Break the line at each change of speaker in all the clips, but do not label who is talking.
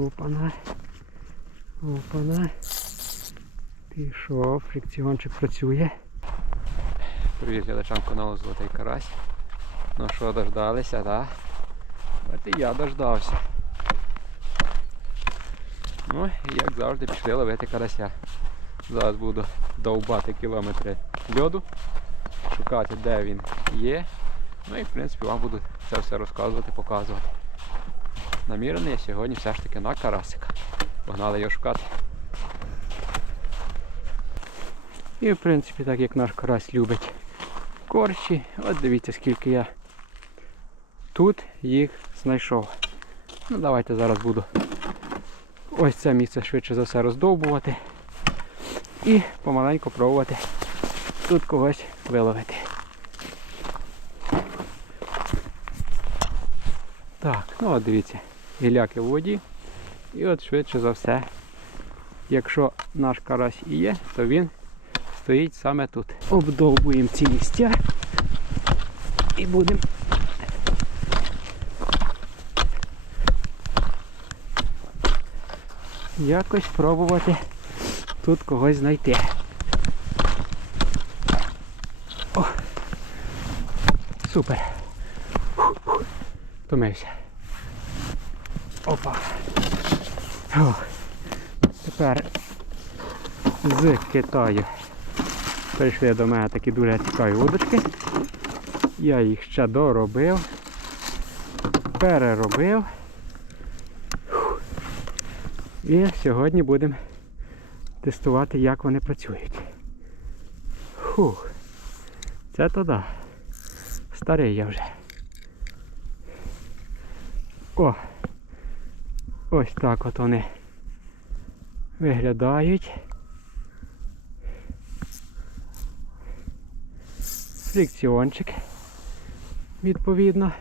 Опана. Опана. Пішов, фрикціончик працює. Привіт глядачам каналу Золотий Карась. Ну що, дождалися, так? От і я дождався. Ну, і як завжди, пішли ловити карася. Зараз буду довбати кілометри льоду, шукати де він є. Ну і в принципі вам буду це все розказувати, показувати. Намірений я сьогодні все ж таки на карасика. Погнали його шукати. І в принципі так як наш карась любить корчі, от дивіться скільки я тут їх знайшов. Ну давайте зараз буду ось це місце швидше за все роздовбувати і помаленьку пробувати тут когось виловити. Так, ну от дивіться, гіляки в воді. І от швидше за все, якщо наш карась і є, то він стоїть саме тут. Обдовбуємо ці місця і будемо якось пробувати тут когось знайти. О! Супер. Втомився. Опа. О. Тепер з Китаю прийшли до мене такі дуже цікаві удочки. Я їх ще доробив, переробив. І сьогодні будемо тестувати, як вони працюють. Фух. Це то да. Старий я вже. О! Ось так от вони виглядають. Фрикціончик, відповідно.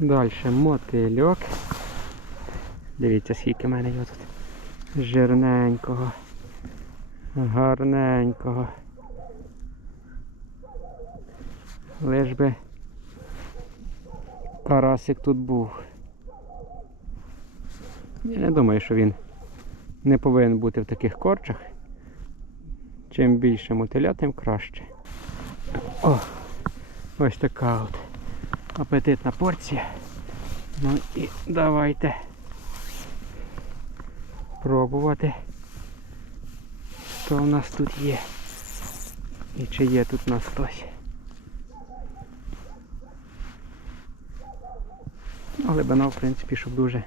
Далі мотильок. Дивіться, скільки в мене його тут. Жирненького. Гарненького. Лиш би карасик тут був. Я не думаю, що він не повинен бути в таких корчах. Чим більше мотиля, тим краще. О, ось така от апетитна порція. Ну і давайте пробувати, що у нас тут є. І чи є тут у нас хтось. Глибина, в принципі, щоб дуже,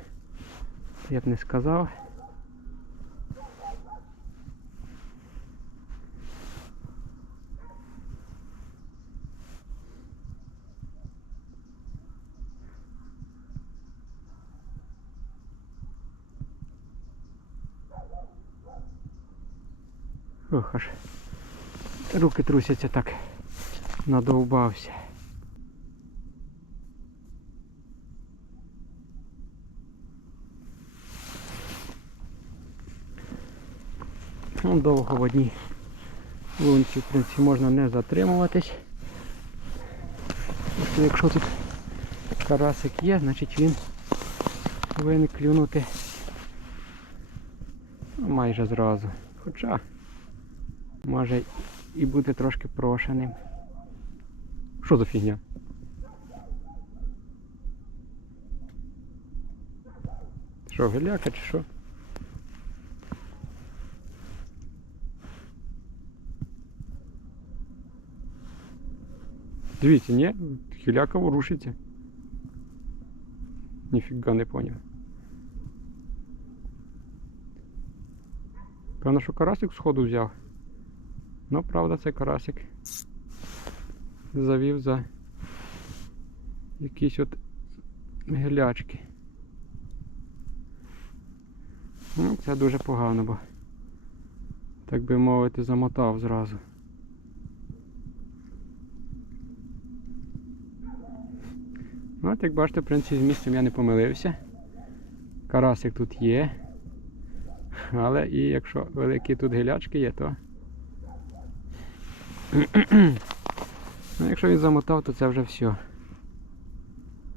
я б не сказав. Ох, аж руки трусяться так надовбався. Ну, довго в одній лунці, в принципі, можна не затримуватись. Якщо тут карасик є, значить він повинен клюнути ну, майже зразу. Хоча може і бути трошки прошеним. Що за фігня? Що, геляка чи що? Дивіться, ні, гіляка ворушиться. Ніфіга не поняв. Певно, що карасик сходу взяв. Ну, правда, цей карасик завів за якісь от гілячки. Ну, це дуже погано, бо, так би мовити, замотав зразу. Ну, от як бачите, в принципі, з місцем я не помилився. Карасик тут є. Але і якщо великі тут гілячки є, то ну, якщо він замотав, то це вже все.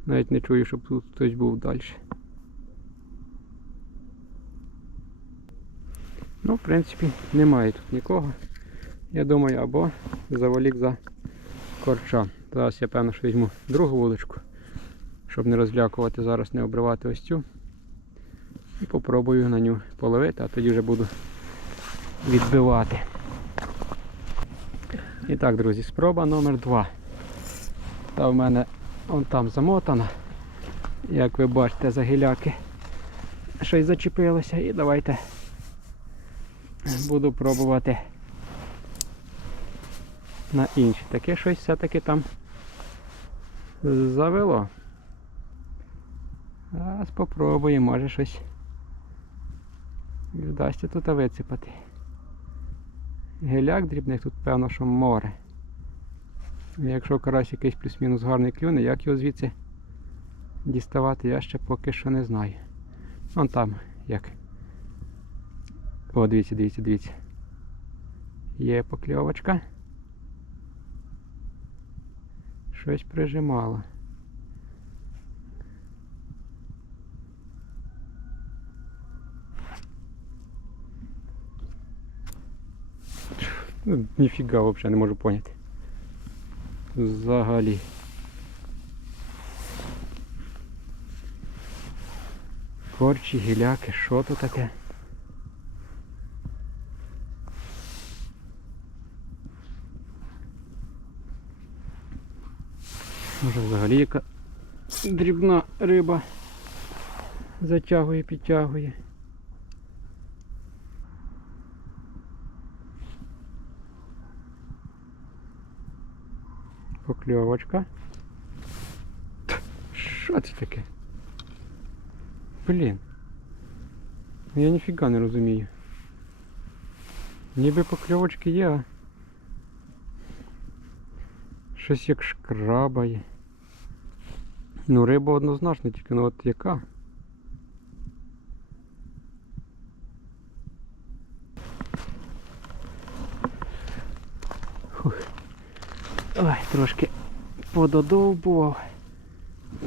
Навіть не чую, щоб тут хтось був далі. Ну, в принципі, немає тут нікого. Я думаю, або заволік за корча. Зараз я певно, що візьму другу вудочку, щоб не розлякувати зараз, не обривати ось цю. І попробую на ню половити, а тоді вже буду відбивати. І так, друзі, спроба номер два. Та в мене он там замотана. Як ви бачите, за гіляки щось зачепилося. І давайте буду пробувати на інші. Таке щось все-таки там завело. Зараз попробуємо, може щось вдасться тут вицепати. Геляк дрібних тут певно, що море. Якщо карась якийсь плюс-мінус гарний клюне, як його звідси діставати, я ще поки що не знаю. Вон там як. О, дивіться, дивіться, дивіться. Є покльовочка. Щось прижимало. Ну, ніфіга взагалі не можу поняти. Взагалі. Корчі, гіляки, що то таке? Може взагалі яка дрібна риба затягує, підтягує. Покльовочка. Т, Що це таке? Блін. Я ніфіга не розумію. Ніби покльовочки є, а щось як шкрабає. Ну, риба однозначно, тільки ну от яка. Трошки пододовбував.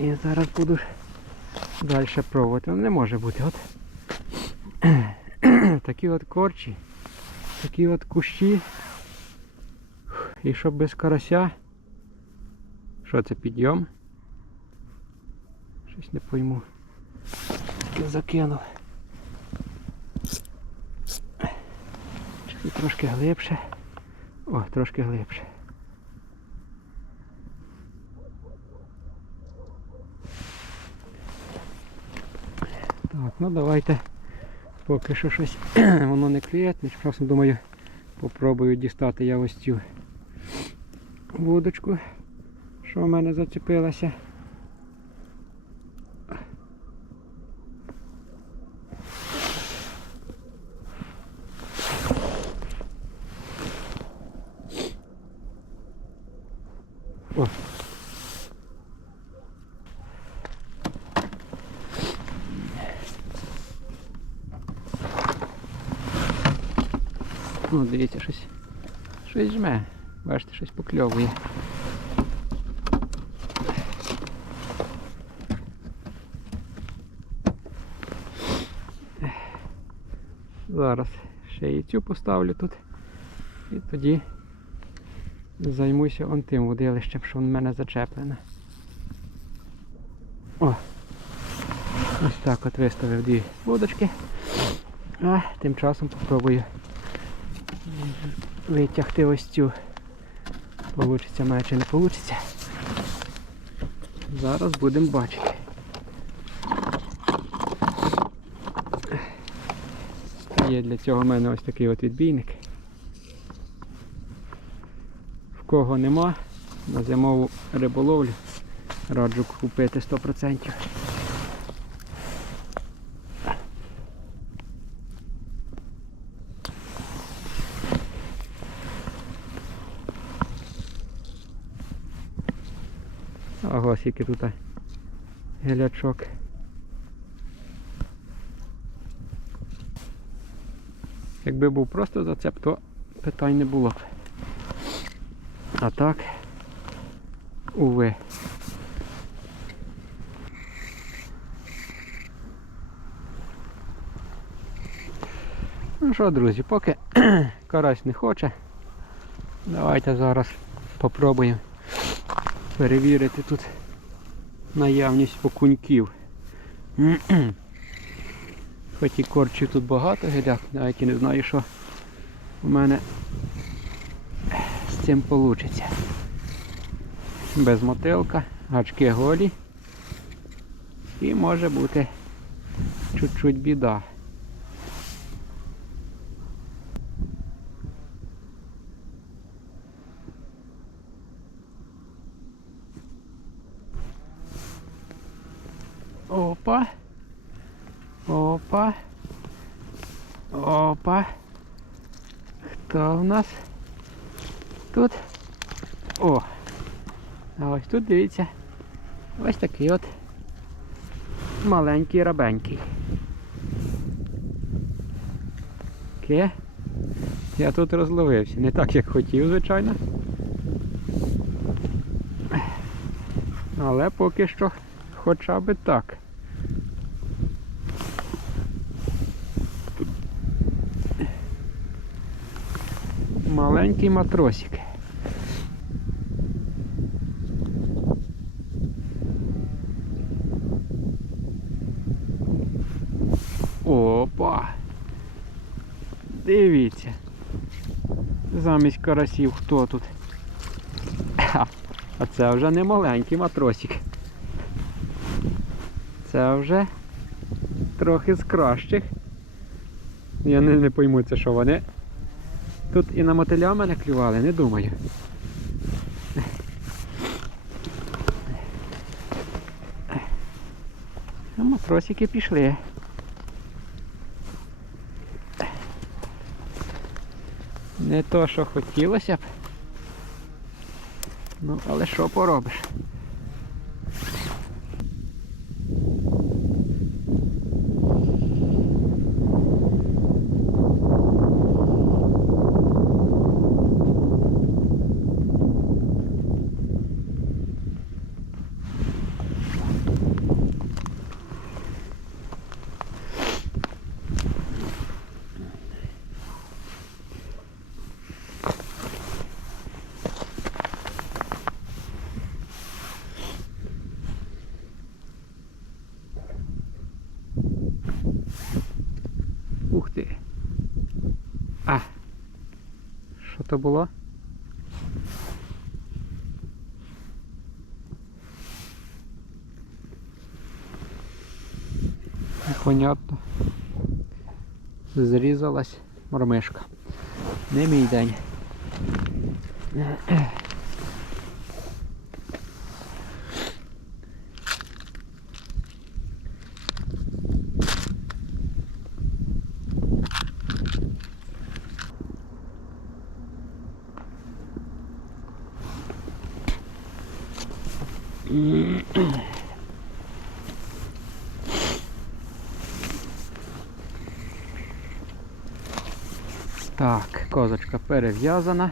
І зараз буду далі пробувати. Ну, не може бути. От. такі от корчі, такі от кущі. І щоб без карася. Що це підйом? Щось не пойму. Закинув. І трошки глибше. О, трошки глибше. Так, ну давайте поки що щось воно не клює, часом думаю попробую дістати я ось цю вудочку, що в мене зацепилася. О. О, дивіться, щось. Щось жме. Бачите, щось покльовує. Зараз ще і цю поставлю тут. І тоді займуся он тим водилищем, що в мене зачеплене. О! Ось так от виставив дві водочки. А тим часом попробую витягти ось цю. Получиться мене чи не получиться. Зараз будемо бачити. Є для цього в мене ось такий от відбійник. В кого нема, на зимову риболовлю раджу купити 100%. Ого, скільки тут гелячок. Якби був просто зацеп, то питань не було б. А так, уви. Ну що, друзі, поки карась не хоче, давайте зараз попробуємо перевірити тут наявність окуньків. Хоч і корчів тут багато геляк, навіть і не знаю, що у мене з цим вийде. Без мотилка, гачки голі. І може бути чуть-чуть біда. Опа. Опа. Опа. Хто в нас? Тут. О! А ось тут дивіться. Ось такий от маленький рабенький. Ке. Я тут розловився. Не так, як хотів, звичайно. Але поки що хоча би так. Маленький матросик. Опа! Дивіться. Замість карасів хто тут? А це вже не маленький матросик. Це вже трохи з кращих. Я не, не пойму це що вони. Тут і на мотиля мене клювали, не думаю. А матросики пішли. Не то, що хотілося б. Ну, але що поробиш? Ух ти. А. То було? Понятно? Зрізалась мормишка. Не мій день. Так, козочка перев'язана.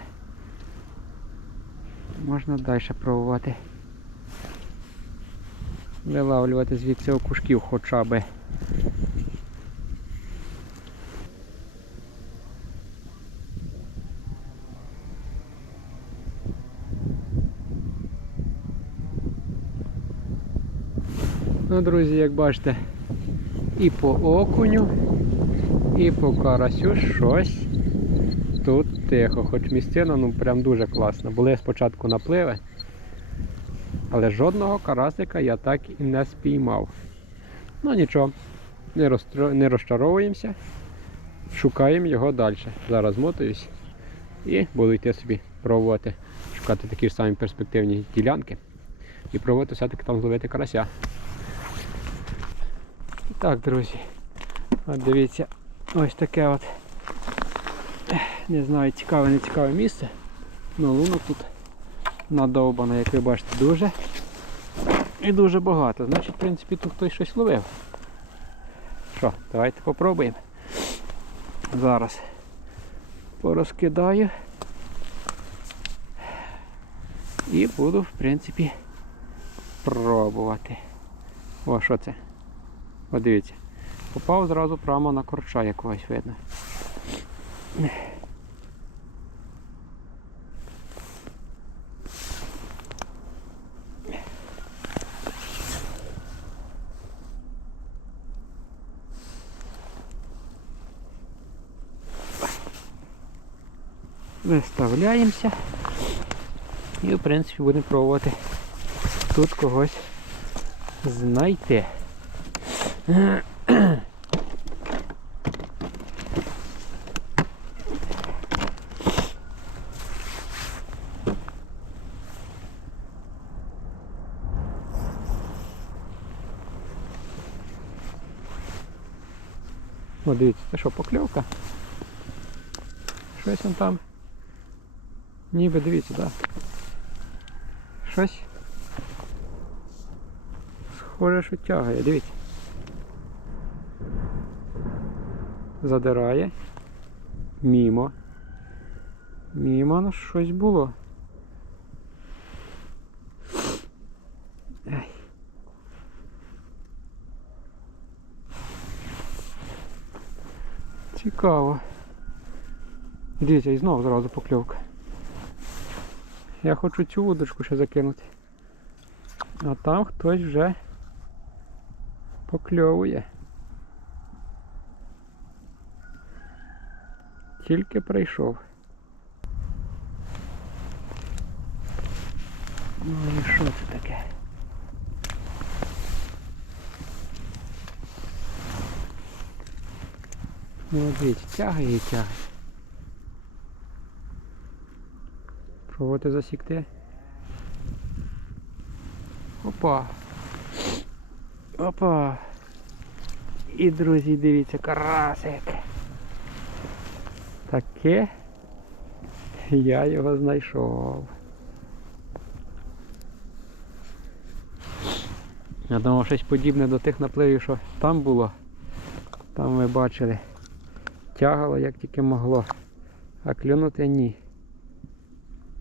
Можна далі пробувати вилавлювати звідси окушків хоча би. Ну, друзі, як бачите, і по окуню, і по карасю щось тут тихо, хоч місцина ну прям дуже класна. Були спочатку напливи, але жодного карасика я так і не спіймав. Ну нічого, не, розстро... не розчаровуємося, шукаємо його далі. Зараз мотаюсь і буду йти собі пробувати шукати такі ж самі перспективні ділянки і пробувати все-таки там зловити карася. Так, друзі, от дивіться, ось таке от, не знаю, цікаве, не цікаве місце. Ну, лунок тут надовбано, як ви бачите, дуже і дуже багато. Значить, в принципі, тут хтось щось ловив. Що, давайте попробуємо. Зараз порозкидаю. І буду, в принципі, пробувати. О, що це? От дивіться. Попав зразу прямо на корча якогось видно. Виставляємося. І в принципі будемо пробувати тут когось знайти. О, дивіться, це що, покльовка? Щось он там. Ніби дивіться, так. Да. Щось. Схоже, що тягає, дивіться. Задирає. Мімо. Мімо, ну щось було. Цікаво. Дивіться, і знову зразу покльовка. Я хочу цю удочку ще закинути. А там хтось вже покльовує. Тільки прийшов. Ну і що це таке? Ну, тягає і тягає. Пробувати засікти. Опа. Опа. І, друзі, дивіться, карасик. Таке я його знайшов. Я думав щось подібне до тих напливів, що там було. Там ми бачили. Тягало як тільки могло. А клюнути ні.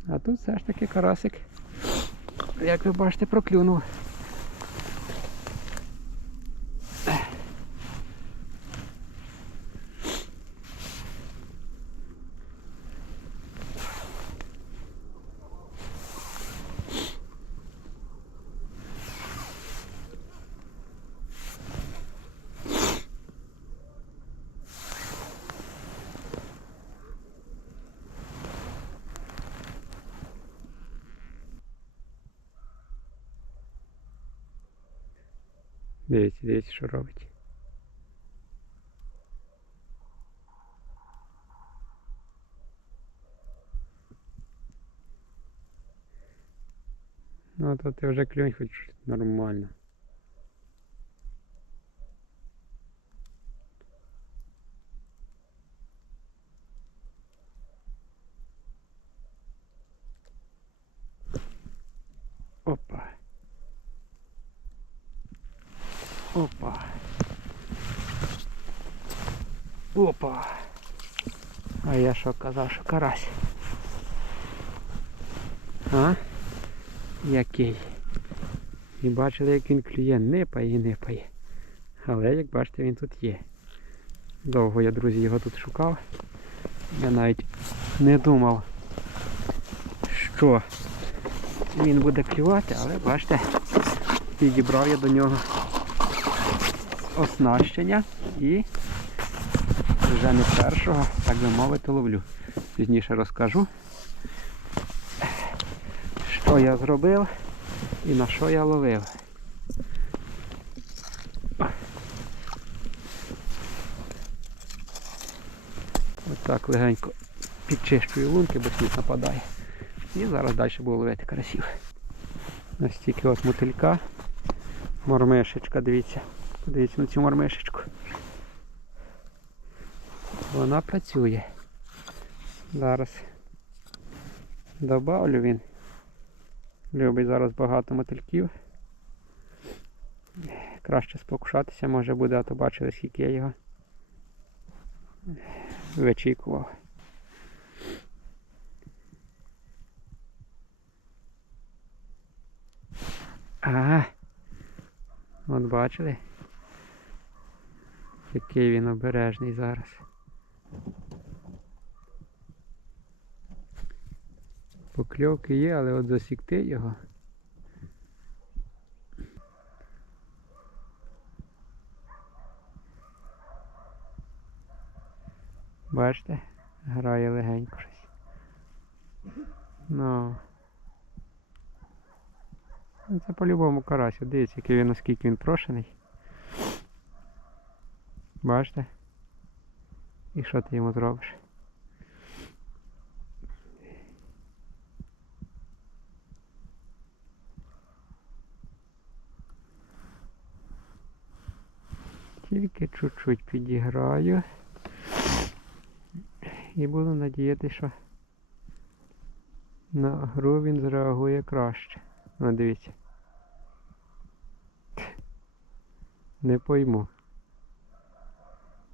А тут все ж таки карасик, як ви бачите, проклюнув. Дивіться, дивіться, що робить. Ну то ти вже клюнь хоч нормально. Опа. А я що казав, що карась. А? Який? І бачили, як він клює, нипає нипає. Але як бачите, він тут є. Довго я, друзі, його тут шукав. Я навіть не думав, що він буде клювати, але бачите, підібрав я до нього оснащення і вже не першого, так би мовити, ловлю. Пізніше розкажу, що я зробив і на що я ловив. Отак легенько підчищую лунки, бо сніг нападає. І зараз далі буду ловити карасів. Ось тільки от мотилька, мормишечка, дивіться. Подивіться на цю мормишечку. Вона працює. Зараз добавлю він. Любить зараз багато мотильків. Краще спокушатися може буде, а то бачили, скільки я його вичікував. Ага. От бачили? Який він обережний зараз. Покльовки є, але от засікти його. Бачите? Грає легенько щось. Ну, ну це по-любому карась. Дивіться, який він, наскільки він прошений. Бачите? І що ти йому зробиш? Тільки чуть-чуть підіграю. І буду надіятися, що на гру він зреагує краще. Ну, дивіться. Не пойму.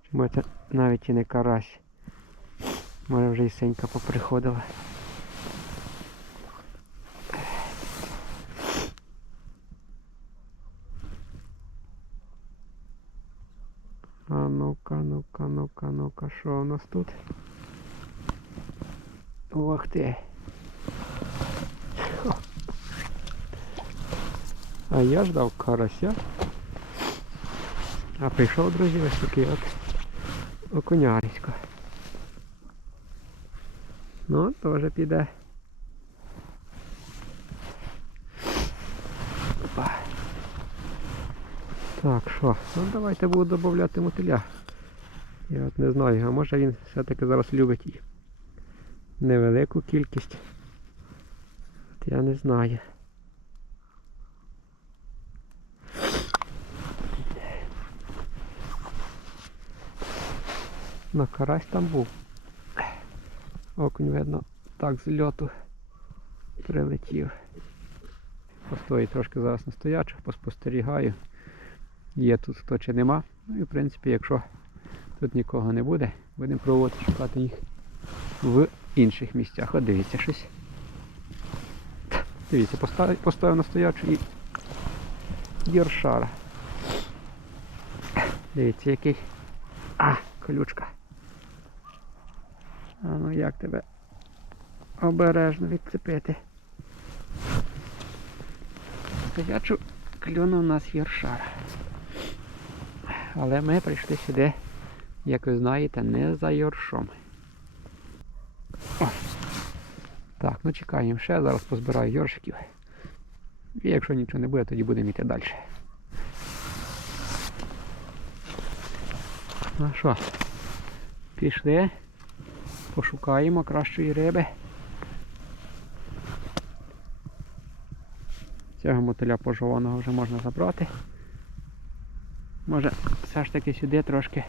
Чому це навіть і не карась. Може вже і синька поприходила. А ну-ка, ну-ка, ну-ка, ну-ка, що у нас тут? Ох ти. Хо. А я ждав карася. А прийшов, друзі, ось такий от Окунярисько. Ну, теж піде. Опа. Так, що? Ну давайте буду додати мотиля. Я от не знаю, а може він все-таки зараз любить і невелику кількість. От я не знаю. На карась там був. Окунь, видно, так з льоту прилетів. Постою трошки зараз на стоячих, поспостерігаю. Є тут хто чи нема. Ну і в принципі, якщо тут нікого не буде, будемо пробувати шукати їх в інших місцях. От дивіться щось. Дивіться, поставив, поставив на стоячу і Йоршара. Дивіться, який. А, колючка. А ну як тебе обережно відцепити? Стоячу клюну у нас Йоршара. Але ми прийшли сюди, як ви знаєте, не за Йоршом. Так, ну чекаємо ще, зараз позбираю йоршиків. І якщо нічого не буде, тоді будемо йти далі. Ну що, пішли, пошукаємо кращої риби. Цього мотиля пожованого вже можна забрати. Може все ж таки сюди трошки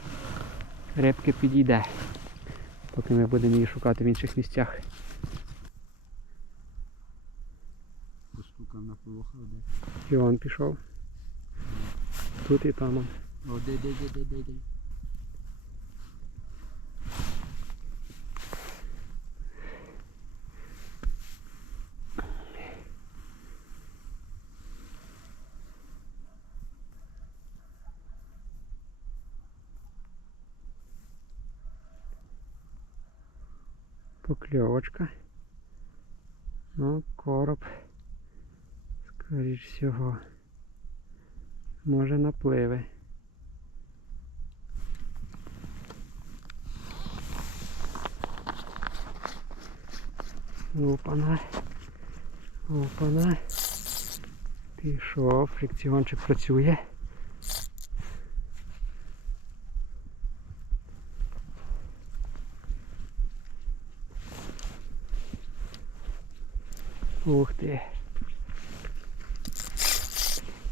рибки підійде, поки ми будемо її шукати в інших місцях.
На.
Іван пішов. Тут і там.
О, де, де, де, де, де,
Покльовочка. Ну, короб. Скоріш всього. Може напливе. Опана. Опана. Пішов, фрикціончик працює. Ух ти.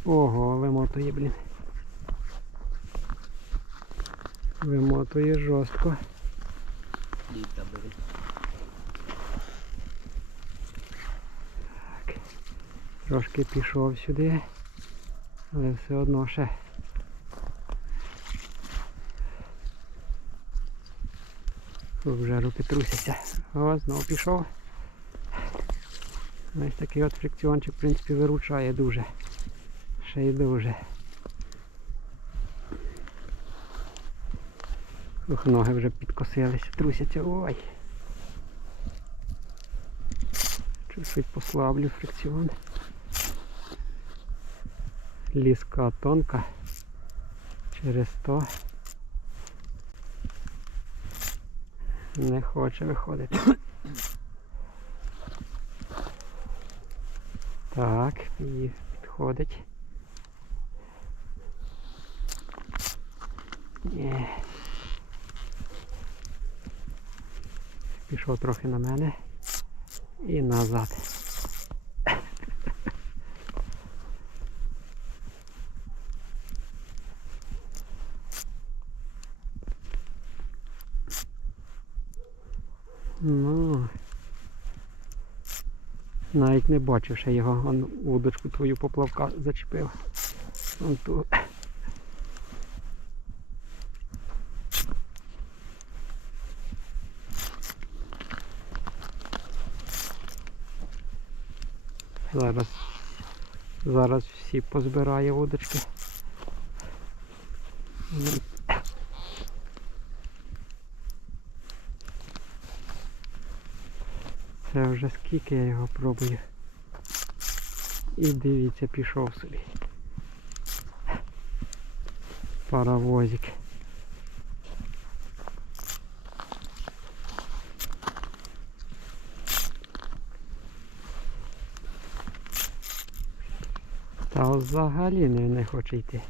Ого, вимотує, блін. Вимотує жорстко.
Літа бери.
Так. Трошки пішов сюди, але все одно ще. Вже руки трусяться. О, знову пішов. Ось такий от фрикціончик, в принципі, виручає дуже. Ще й дуже. Ух, ноги вже підкосилися, трусяться. Ой. Чуть-чуть послаблю фрикціон. Ліска тонка. Через то не хоче виходити. Так, і підходить. Пішов трохи на мене і назад. Ну, навіть не бачив ще його, он удочку твою поплавка зачепив. Он тут. Зараз, зараз всі позбирає удочки. Ну, Це вже скільки я його пробую. І дивіться, пішов собі. Паровозик. Та взагалі не, не хоче йти.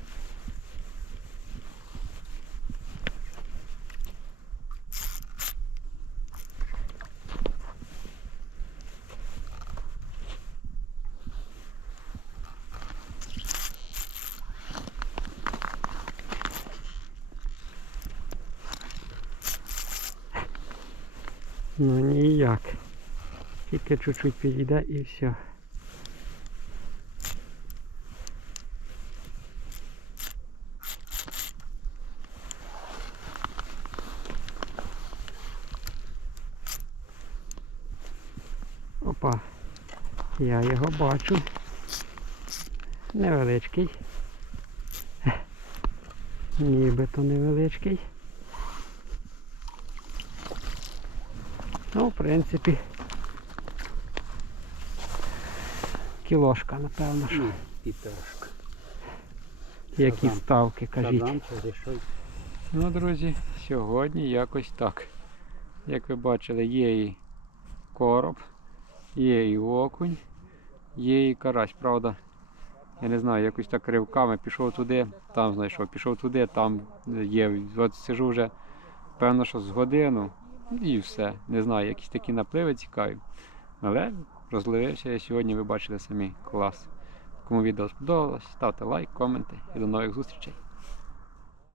Ну ніяк. Тільки чуть-чуть підійде і все. Опа, я його бачу. Невеличкий. Нібито невеличкий. Ну, в принципі, кілошка, напевно, що.
Ну.
Які
сазан.
ставки, кажіть.
Сазан.
Ну, друзі, сьогодні якось так. Як ви бачили, є і короб, є і окунь, є і карась, правда. Я не знаю, якось так ривками пішов туди, там знайшов, пішов туди, там є. От сижу вже, певно, що з годину і все. Не знаю, якісь такі напливи цікаві. Але розливився я сьогодні, ви бачили самі клас. Кому відео сподобалось, ставте лайк, коменти і до нових зустрічей.